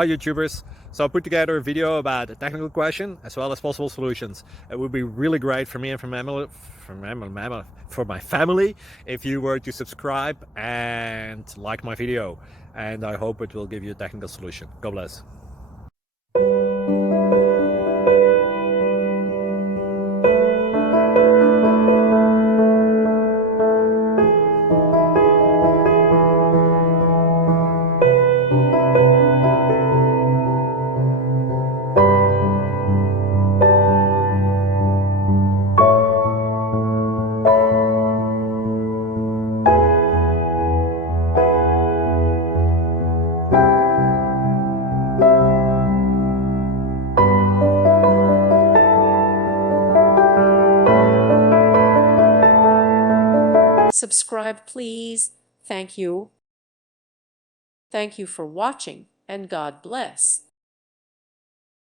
Hi YouTubers! So I put together a video about a technical question as well as possible solutions. It would be really great for me and for my family if you were to subscribe and like my video, and I hope it will give you a technical solution. God bless. Subscribe, please. Thank you. Thank you for watching, and God bless.